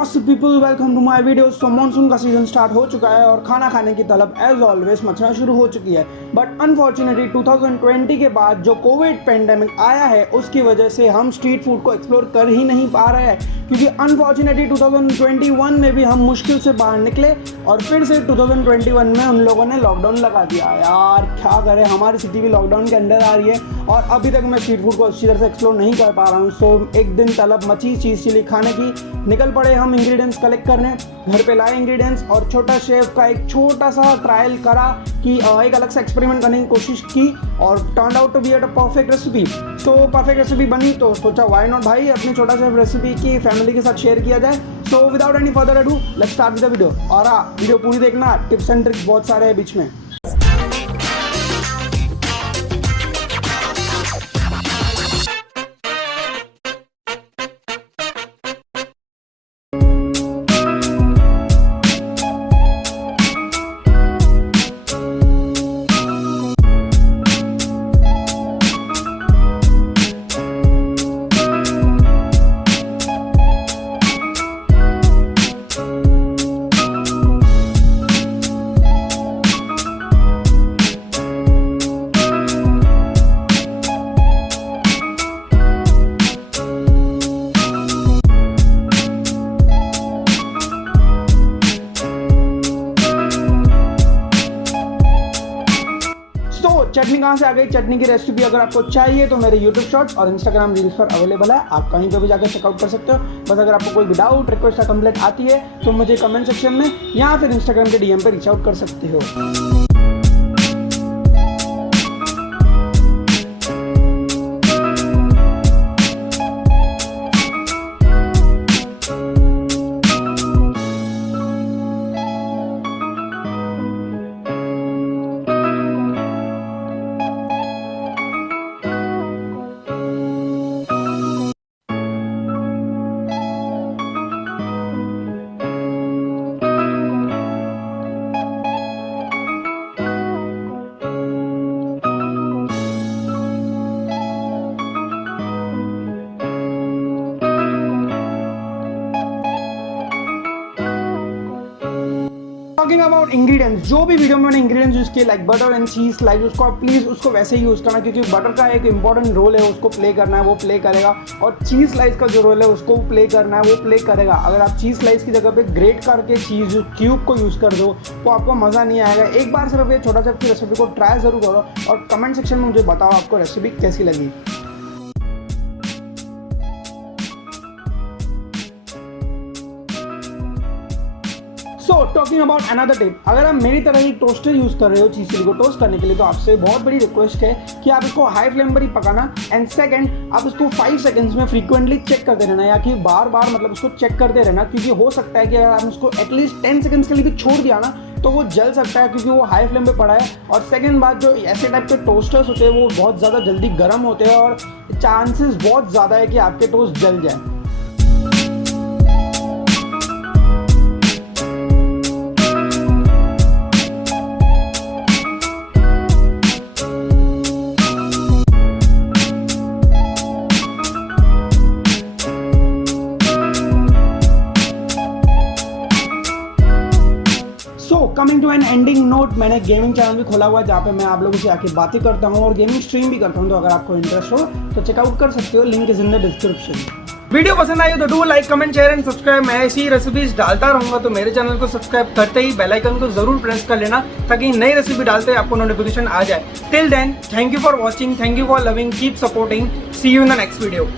What's up people, welcome to my videos. तो monsoon का season start हो चुका है और खाना खाने की तलब एज ऑलवेज मचना शुरू हो चुकी है। बट अनफॉर्चुनेटली 2020 के बाद जो कोविड पेंडेमिक आया है उसकी वजह से हम स्ट्रीट फूड को एक्सप्लोर कर ही नहीं पा रहे हैं, क्योंकि अनफॉर्चुनेटली 2021 में भी हम मुश्किल से बाहर निकले और फिर से 2021 में उन लोगों ने लॉकडाउन लगा दिया। यार क्या करें, हमारी सिटी भी लॉकडाउन के अंडर आ रही है और अभी तक मैं स्ट्रीट फूड को अच्छी तरह से एक्सप्लोर नहीं कर पा रहा हूँ। सो एक दिन तलब मची चीज़ चिली खाने की, निकल पड़े हम इंग्रेडिएंट्स कलेक्ट करने, घर पे लाए इंग्रेडिएंट्स और छोटा शेफ का एक छोटा सा ट्रायल करा कि एक अलग सा एक्सपेरिमेंट करने की कोशिश की और turn out to be at a perfect recipe. तो परफेक्ट रेसिपी बनी तो सोचा व्हाई नॉट भाई अपनी छोटा शेफ रेसिपी की फैमिली के साथ शेयर किया जाए। So without any further ado let's start with the video. और वीडियो पूरी देखना, टिप्स एंड ट्रिक्स बहुत सारे हैं बीच में। चटनी कहाँ से आ गई? चटनी की रेसिपी अगर आपको चाहिए तो मेरे यूट्यूब शॉर्ट्स और इंस्टाग्राम रील्स पर अवेलेबल है, आप कहीं पर भी जाकर चेकआउट कर सकते हो। बस अगर आपको कोई भी डाउट, रिक्वेस्ट या कंप्लेंट आती है तो मुझे कमेंट सेक्शन में या फिर इंस्टाग्राम के डीएम पे रीच आउट कर सकते हो। टॉकिंग अबाउट इंग्रेडिएंट्स, जो भी वीडियो में मैंने इंग्रेडिएंट्स यूज़ किए like butter and cheese slice, उसको आप प्लीज़ उसको वैसे ही यूज़ करना, क्योंकि बटर का एक इंपॉर्टेंट रोल है, उसको प्ले करना है, वो प्ले करेगा। और चीज़ स्लाइस का जो रोल है उसको प्ले करना है, वो प्ले करेगा। अगर आप चीज़ स्लाइस की जगह पे ग्रेट करके चीज़ क्यूब को यूज़ कर दो तो आपको मज़ा नहीं आएगा। एक बार सिर्फ ये छोटा सा रेसिपी को ट्राई ज़रूर करो और कमेंट सेक्शन में मुझे बताओ आपको रेसिपी कैसी लगी। So talking about another tip, अगर आप मेरी तरह ही टोस्टर यूज़ कर रहे हो चीज़ चिली को टोस्ट करने के लिए तो आपसे बहुत बड़ी रिक्वेस्ट है कि आप इसको हाई फ्लेम पर ही पकाना। एंड सेकंड, आप इसको 5 सेकंड्स में फ्रीक्वेंटली चेक करते रहना, या कि बार बार मतलब उसको चेक करते रहना, क्योंकि हो सकता है कि अगर आप उसको एटलीस्ट 10 सेकंड्स के लिए भी छोड़ दिया ना तो वो जल सकता है, क्योंकि वो हाई फ्लेम पे पड़ा है। और सेकंड बात, जो ऐसे टाइप के टोस्टर्स होते हैं वो बहुत ज़्यादा जल्दी गर्म होते हैं और चांसेस बहुत ज़्यादा है कि आपके टोस्ट जल जाए। Coming to an ending note, मैंने गेमिंग चैनल भी खोला हुआ है जहाँ पे मैं आप लोगों से आके बातें करता हूँ और गेमिंग स्ट्रीम भी करता हूँ। तो अगर आपको इंटरेस्ट हो तो चेकआउट कर सकते हो, link is in the description. Video पसंद आई हो तो do like, comment, share and subscribe. मैं ऐसी रेसिपीज डालता रहूंगा, तो मेरे चैनल को सब्सक्राइब करते ही बेल आइकन को जरूर प्रेस कर लेना ताकि नई रेसिपी डालते ही आपको नोटिफिकेशन आ जाए। Till then, thank you for watching, thank you for loving, keep supporting, see you in the next video.